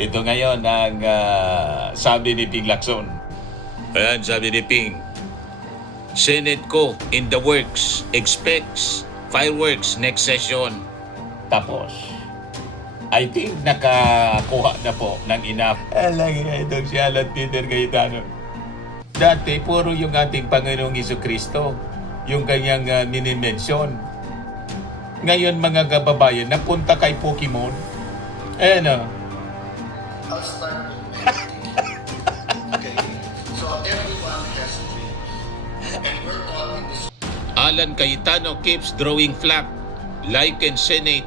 Ito ngayon ang sabi ni Ping Lacson. Ayan, sabi ni Ping. Senate ko in the works. Expects fireworks next session. Tapos, I think nakakuha na po ng enough. Alagi na itong si Alan Peter Cayetano. Dati, puro yung ating Panginoong Jesucristo, yung kanyang minimension. Ngayon, mga kababayan, napunta kay Pokemon. I'll start with okay. So everyone has dreams. And we're taught in this. Alan Cayetano keeps drawing flack, liken Senate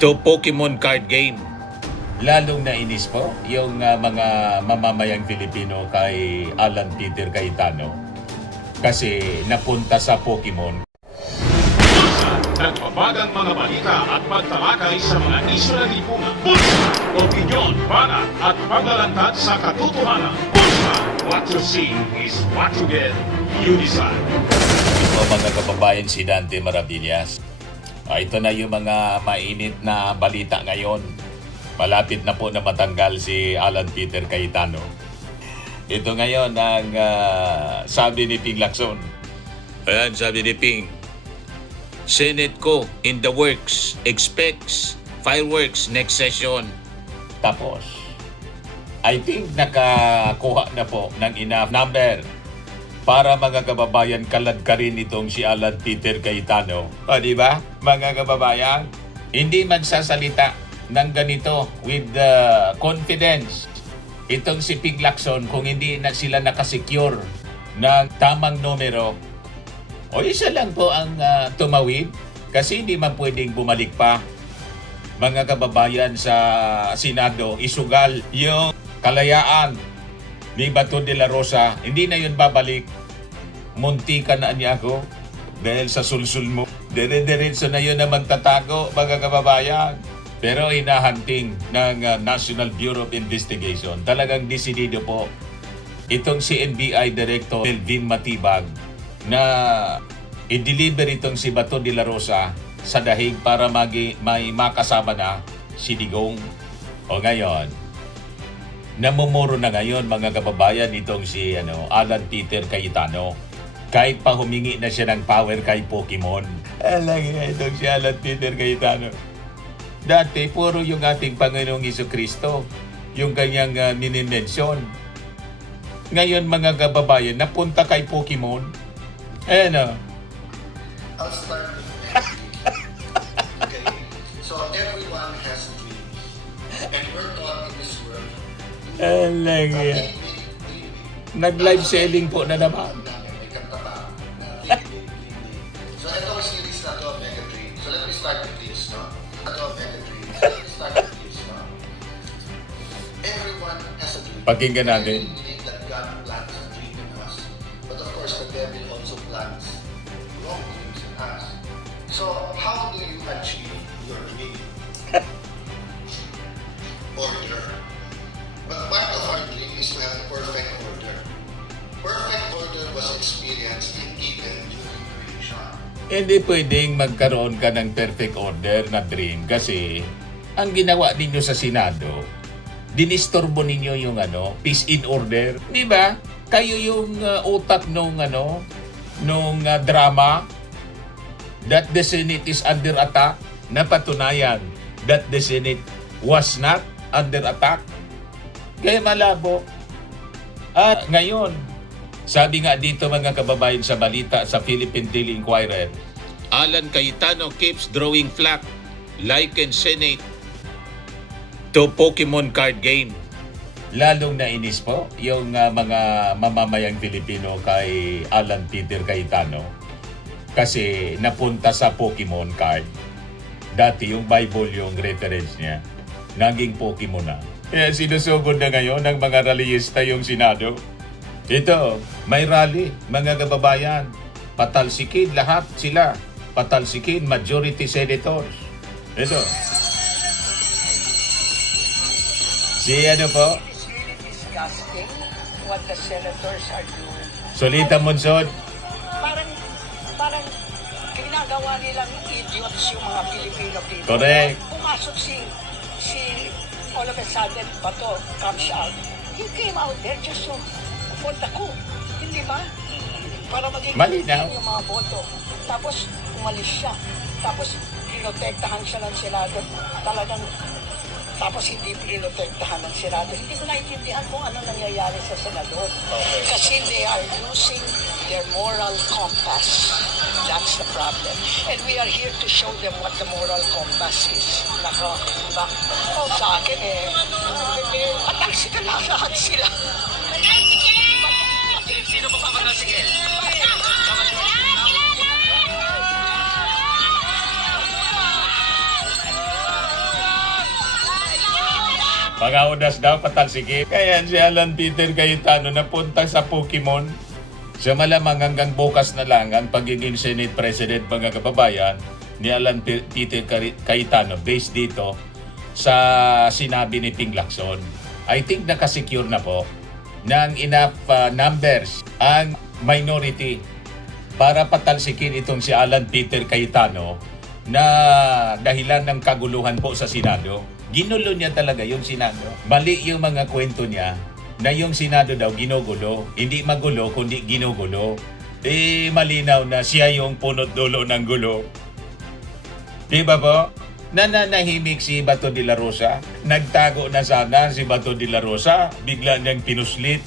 to Pokemon card game. Lalong nainis po yung mga mamamayang Filipino kay Alan Peter Cayetano kasi napunta sa Pokemon. Nagbabagang mga balita at pagtalakay sa mga isyu ng lipunan. Bulsa! Opinyon, banat at paglalantad sa katotohanan. Bulsa! What you see is what you get. You decide. Ito mga kababayan, si Dante Maravillas. Ito na yung mga mainit na balita ngayon. Malapit na po na matanggal si Alan Peter Cayetano. Ito ngayon ang sabi ni Ping Lacson. Ayan, sabi ni Ping. Senate ko in the works. Expects fireworks next session. Tapos, I think nakakuha na po ng enough number para mga kababayan kalad ka rin itong si Alan Peter Cayetano. O di ba, mga kababayan? Hindi magsasalita ng ganito with confidence itong si Ping Lacson kung hindi na sila nakasecure ng tamang numero. O isa lang po ang tumawid kasi hindi man pwedeng bumalik pa. Mga kababayan sa Senado, isugal yung kalayaan ni Bato de la Rosa. Hindi na yun babalik. Muntikan na niya ako dahil sa sulsul mo. Dire-diretso na yun na magtatago, mga kababayan. Pero hinahunting ng National Bureau of Investigation. Talagang desidido po itong si NBI Director Melvin Matibag na i-deliver itong si Bato de la Rosa sa dahig para may makasama na si Digong. O ngayon, namumuro na ngayon mga kababayan itong si Alan Peter Cayetano. Kahit pa humingi na siya ng power kay Pokemon. Alagi na itong si Alan Peter Cayetano. Dati, puro yung ating Panginoong Jesucristo, yung kanyang minimension. Ngayon mga kababayan, napunta kay Pokemon. I'll start with okay. So everyone has dreams. And we're taught in this world. Alagi. Nag-live selling po na naman. May kanta pa. So ito ang series na to, Mega Dream. So let me start with this, no? Ito, Mega Dream. So let me start with this, no? Everyone has a dream. Pakinggan natin. We believe that God plants a dream in us. But of course, the devil also plants wrong dreams in us. So how do you achieve your dream? Order. But part of our dream is to have perfect order. Perfect order was experienced in Eden during creation. Hindi pwedeng magkaroon ka ng perfect order na dream kasi ang ginawa ninyo sa Senado, dinistorbo ninyo yung peace in order. Di ba? Kayo yung utak nung drama that the Senate is under attack, napatunayan that the Senate was not under attack. Kaya malabo. At ngayon, sabi nga dito mga kababayan sa balita sa Philippine Daily Inquirer, Alan Cayetano keeps drawing flack, liken Senate to Pokemon card game. Lalong nainis po yung mga mamamayang Filipino kay Alan Peter Cayetano kasi napunta sa Pokemon card. Dati yung Bible yung reference niya, naging Pokemon na. Kaya sinusugod na ngayon ng mga rallyista yung Senado. Ito, may rally, mga kababayan. Patalsikin lahat sila. Patalsikin majority senators. Ito. Si po? It's really disgusting what the senators are doing. Solita Monsod. Parang ginagawa nilang idiots yung mga Pilipino dito. Correct. Pumasok si all of a sudden, Bato comes out. He came out there just to vote ako. Hindi ba? Para maging Malinaw. yung mga boto. Tapos, umalis siya. Tapos, pinotektahan siya ng Senado. Talagang, tapos hindi pinotektahan ng Senado. Hindi ko naintindihan kung ano nangyayari sa Senador. Kasi they are losing their moral compass. That's the problem. And we are here to show them what the moral compass is. Nako, diba? O sa akin patalsikan na lahat sila. Sino pa patalsikin? Mga unas daw patalsike. Kaya si Alan Peter Cayetano napunta sa Pokemon. Siya malamang hanggang bukas na lang ang pagiging Senate President, mga kababayan, ni Alan Peter Cayetano based dito sa sinabi ni Ping Lacson. I think nakasecure na po ng enough numbers ang minority para patalsikin itong si Alan Peter Cayetano na dahilan ng kaguluhan po sa Senado. Ginulo niya talaga yung Senado. Mali yung mga kwento niya na yung Senado daw ginugulo. Hindi magulo, kundi ginugulo. Malinaw na siya yung punot dulo ng gulo. Diba po? Nananahimik si Bato de la Rosa. Nagtago na sana si Bato de la Rosa. Bigla niyang pinuslit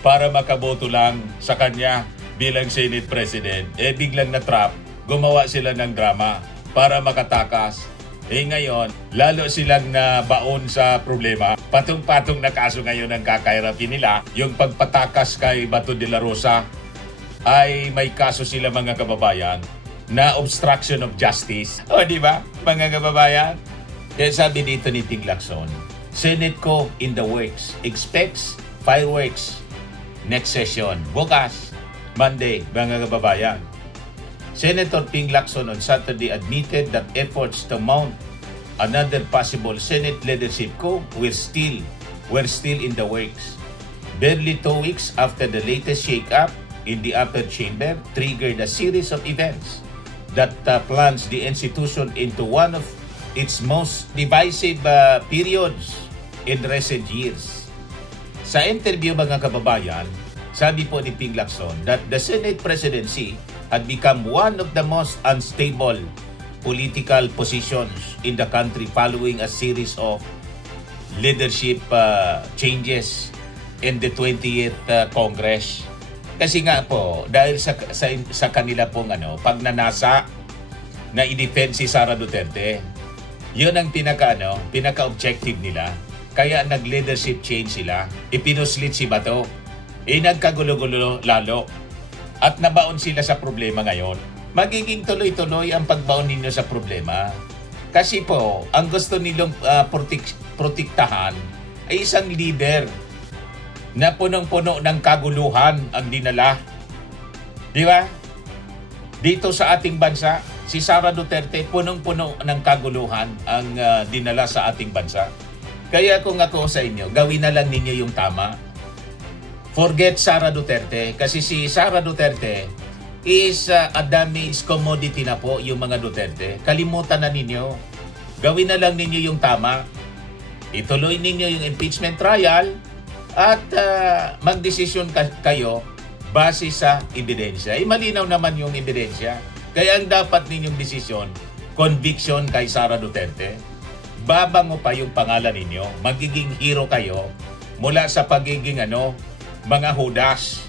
para makaboto lang sa kanya bilang Senate President. Biglang na-trap. Gumawa sila ng drama para makatakas. Ngayon, lalo silang nabaon sa problema. Patong-patong na kaso ngayon ang kakairapin nila. Yung pagpatakas kay Bato de la Rosa ay may kaso sila, mga kababayan, na obstruction of justice. O, di ba, mga kababayan? Kaya sabi dito ni Ping Lacson, Senate ko in the works. Expects fireworks next session. Bukas, Monday, mga kababayan. Senator Ping Lacson on Saturday admitted that efforts to mount another possible Senate leadership coup were still in the works. Barely 2 weeks after the latest shake-up in the upper chamber triggered a series of events that plunged the institution into one of its most divisive periods in recent years. Sa interview, mga kababayan, sabi po ni Ping Lacson that the Senate presidency had become one of the most unstable political positions in the country following a series of leadership changes in the 20th Congress. Kasi nga po, dahil sa kanila pong pagnanasa na i-defend si Sara Duterte, yun ang pinaka-objective nila. Kaya nag-leadership change sila. Ipinuslit si Bato. Nagkagulo-gulo lalo. At nabaon sila sa problema ngayon. Magiging tuloy-tuloy ang pagbaon ninyo sa problema. Kasi po, ang gusto nilang protektahan ay isang leader na punong-puno ng kaguluhan ang dinala. Di ba? Dito sa ating bansa, si Sara Duterte punong-puno ng kaguluhan ang dinala sa ating bansa. Kaya kung ako sa inyo, gawin na lang ninyo yung tama. Forget Sara Duterte kasi si Sara Duterte is a damaged commodity na po yung mga Duterte. Kalimutan na ninyo. Gawin na lang ninyo yung tama. Ituloy ninyo yung impeachment trial at magdesisyon kayo base sa ebidensya. Malinaw naman yung ebidensya. Kaya ang dapat ninyong desisyon, conviction kay Sara Duterte. Babango pa yung pangalan ninyo. Magiging hero kayo mula sa pagiging mga Judas,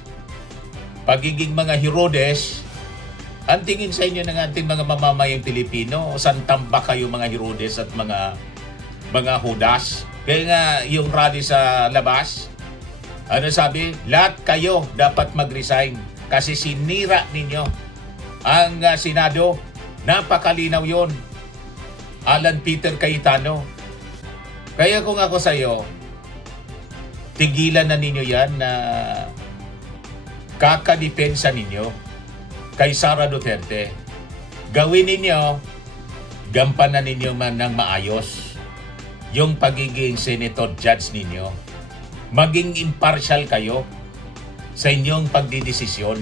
pagiging mga Herodes. Ang tingin sa inyo ng ating mga mamamayang Pilipino, santamba kayo mga Herodes at mga Judas. Kaya nga yung rally sa labas, sabi? Lahat kayo dapat mag-resign kasi sinira ninyo ang Senado. Napakalinaw yon. Alan Peter Cayetano. Kaya kung ako sa iyo, tigilan na ninyo yan na kakadepensa ninyo kay Sara Duterte. Gawin ninyo, gampanan ninyo man ng maayos yung pagiging senator judge ninyo. Maging impartial kayo sa inyong pagdidesisyon.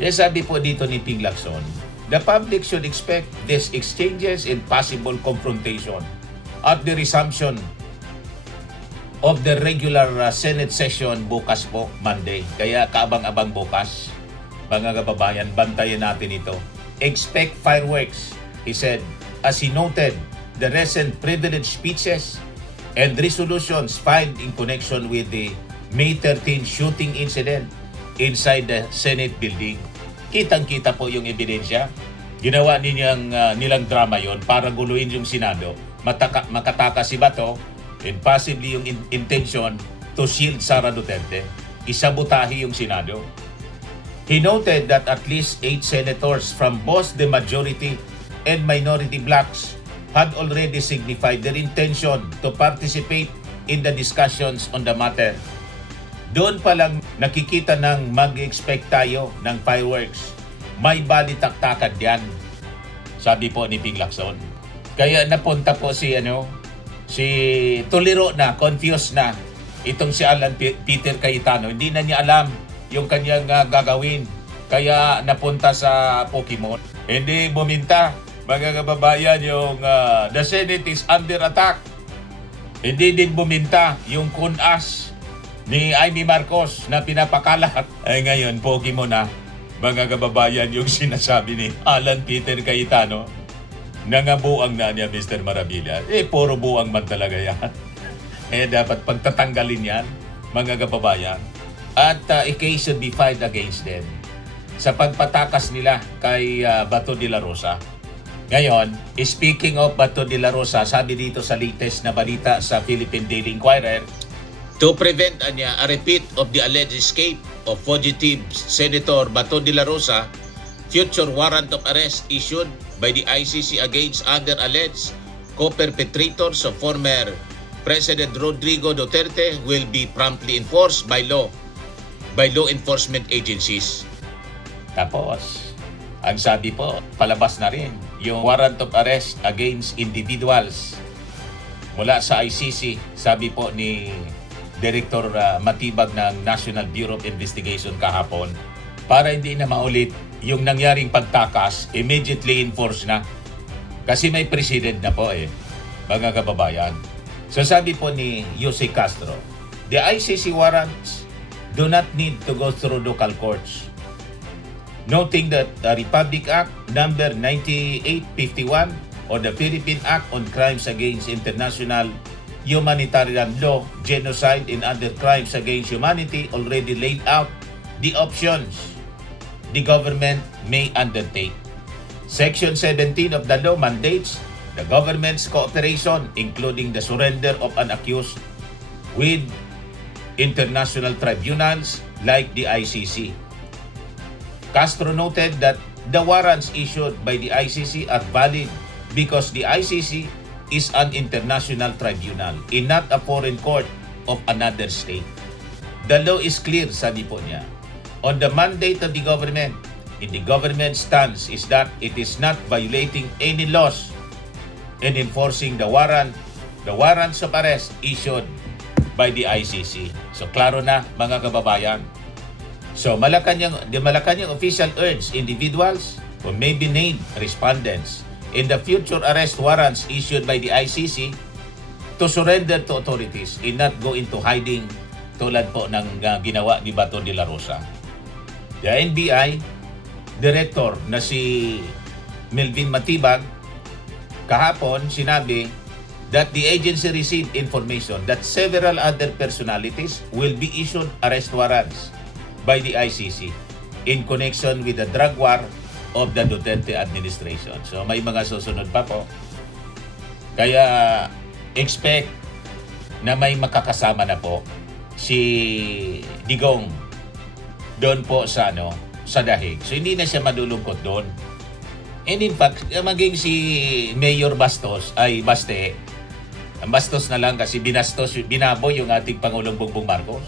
Kaya sabi po dito ni Ping Lacson, the public should expect these exchanges and possible confrontation at the resumption of the regular Senate session bukas po, Monday. Kaya kaabang-abang bukas, mga kababayan, bantayan natin ito. Expect fireworks, he said, as he noted the recent privilege speeches and resolutions filed in connection with the May 13 shooting incident inside the Senate building. Kitang-kita po yung ebidensya. Ginawa nilang drama yon para guluhin yung Senado. Makatakas si Bato and possibly yung intention to shield Sara Duterte. Isabotahe yung Senado. He noted that at least 8 senators from both the majority and minority blocs had already signified their intention to participate in the discussions on the matter. Doon pa lang nakikita ng mag-expect tayo ng fireworks. May balitaktakan yan, sabi po ni Ping Lacson. Kaya napunta po si Tuliro na, confused na itong si Alan Peter Cayetano. Hindi na niya alam yung kanyang gagawin. Kaya napunta sa Pokemon. Hindi buminta, mga kababayan, yung the Senate is under attack. Hindi din buminta yung kunas ni Amy Marcos na pinapakalat. Ay ngayon, Pokemon na, mga kababayan, yung sinasabi ni Alan Peter Cayetano. Nangabuang na niya, Mr. Maravilla. Puro buang man talaga yan. Dapat pagtatanggalin yan, mga kababayan. At a case should be filed against them sa pagpatakas nila kay Bato de la Rosa. Ngayon, speaking of Bato de la Rosa, sabi dito sa latest na balita sa Philippine Daily Inquirer, to prevent a repeat of the alleged escape of fugitive Senator Bato de la Rosa, future warrant of arrest issued by the ICC against other alleged co-perpetrators of former President Rodrigo Duterte will be promptly enforced by law enforcement agencies. Tapos, ang sabi po, palabas na rin yung warrant of arrest against individuals mula sa ICC, sabi po ni Director Matibag ng National Bureau of Investigation kahapon, para hindi na maulit yung nangyaring pagtakas, immediately enforce na. Kasi may precedent na po mga kababayan. So sabi po ni Jose Castro, the ICC warrants do not need to go through local courts. Noting that the Republic Act number 9851 or the Philippine Act on Crimes Against International Humanitarian Law, Genocide and other crimes against humanity already laid out the options the government may undertake. Section 17 of the law mandates the government's cooperation, including the surrender of an accused with international tribunals like the ICC. Castro noted that the warrants issued by the ICC are valid because the ICC is an international tribunal and not a foreign court of another state. The law is clear, sabi po niya, on the mandate of the government, and the government's stance is that it is not violating any laws and enforcing the warrants of arrest issued by the ICC. So klaro na, mga kababayan. So the Malacanang official urged individuals who may be named respondents in the future arrest warrants issued by the ICC to surrender to authorities and not go into hiding tulad po ng ginawa ni Bato de la Rosa. The NBI Director na si Melvin Matibag kahapon sinabi that the agency received information that several other personalities will be issued arrest warrants by the ICC in connection with the drug war of the Duterte administration. So may mga susunod pa po. Kaya expect na may makakasama na po si Digong doon po sa Dahig. So hindi na siya madulungkot doon. And in fact, maging si Mayor Bastos ay Bastos na lang kasi binabo yung ating Pangulong Bongbong Marcos.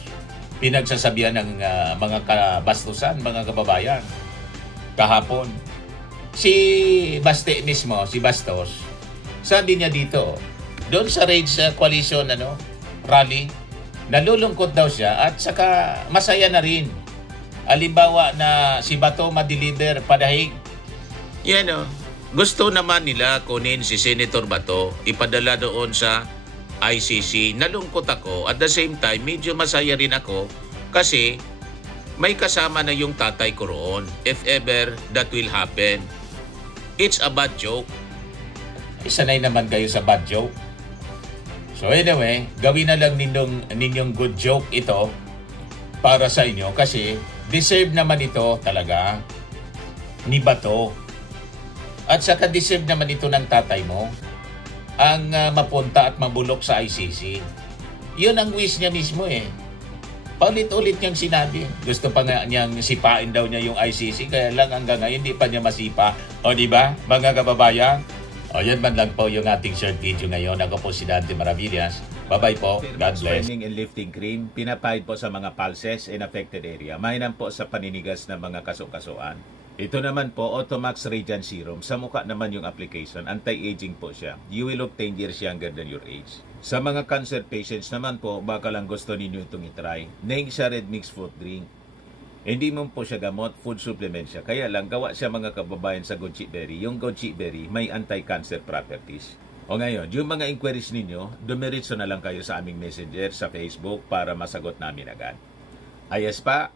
Pinagsasabihan ng mga kabastusan, mga kababayan. Kahapon, si Baste mismo, si Bastos, sabi niya dito, doon sa Rage Coalition rally, nalulungkot daw siya at saka masaya na rin. Halimbawa na si Bato ma-deliver padahig. Yan gusto naman nila kunin si Senator Bato, ipadala doon sa ICC, nalungkot ako. At the same time, medyo masaya rin ako kasi may kasama na yung tatay ko roon. If ever that will happen, it's a bad joke. Sanay naman kayo sa bad joke. So anyway, gawin na lang ninyong good joke ito para sa inyo kasi deserve naman ito talaga ni Bato. At saka deserve naman ito ng tatay mo ang mapunta at mabulok sa ICC. Yun ang wish niya mismo eh. Paulit-ulit niyang sinabi. Gusto pa nga niyang sipain daw niya yung ICC kaya lang hanggang ngayon hindi pa niya masipa. O di ba mga kababayan? O yan man lang po yung ating short video ngayon. Ako po si Dante Maravillas. Bye-bye po. God bless. Training and lifting cream, pinapahid po sa mga pulses in affected area. Mainam po sa paninigas ng mga kaso-kasuan. Ito naman po, Automax Radiant Serum. Sa mukha naman yung application. Anti-aging po siya. You will look 10 years younger than your age. Sa mga cancer patients naman po, baka lang gusto ninyo itong itry. Neng siya red mixed fruit drink. Hindi mo po siya gamot, food supplement siya. Kaya lang, gawa siya mga kababayan sa goji berry. Yung goji berry may anti-cancer properties. O ngayon, yung mga inquiries ninyo, dumiritso na lang kayo sa aming messenger sa Facebook para masagot namin agad. Ayos pa?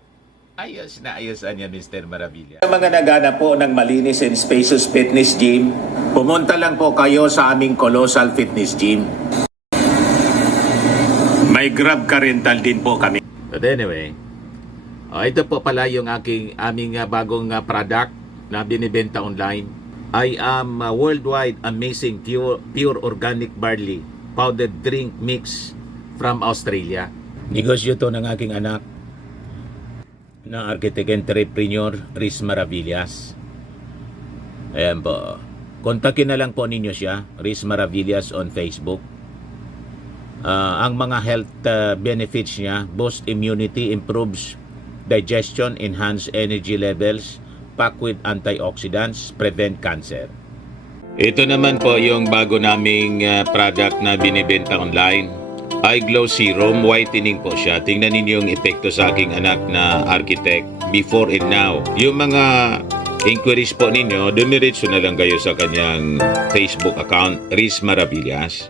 Ayos na ayos niya, Mr. Maravilla. Sa mga nagana po ng malinis and spacious fitness gym, pumunta lang po kayo sa aming Colossal Fitness Gym. May Grab car rental din po kami. But anyway, ito po pala yung aming bagong product na binibenta online. I am worldwide amazing pure organic barley powdered drink mix from Australia. Negosyo to ng aking anak na architect entrepreneur Riz Maravillas. Ayan po. Kontakin na lang po ninyo siya, Riz Maravillas on Facebook. Ang mga health benefits niya, boost immunity, improves digestion, enhance energy levels, packed with antioxidants, prevent cancer. Ito naman po yung bago naming product na binibenta online. Eye Glow Serum, whitening po siya. Tingnan ninyo yung epekto sa aking anak na architect before and now. Yung mga inquiries po ninyo, dumiretso na lang kayo sa kanyang Facebook account, Riz Maravillas.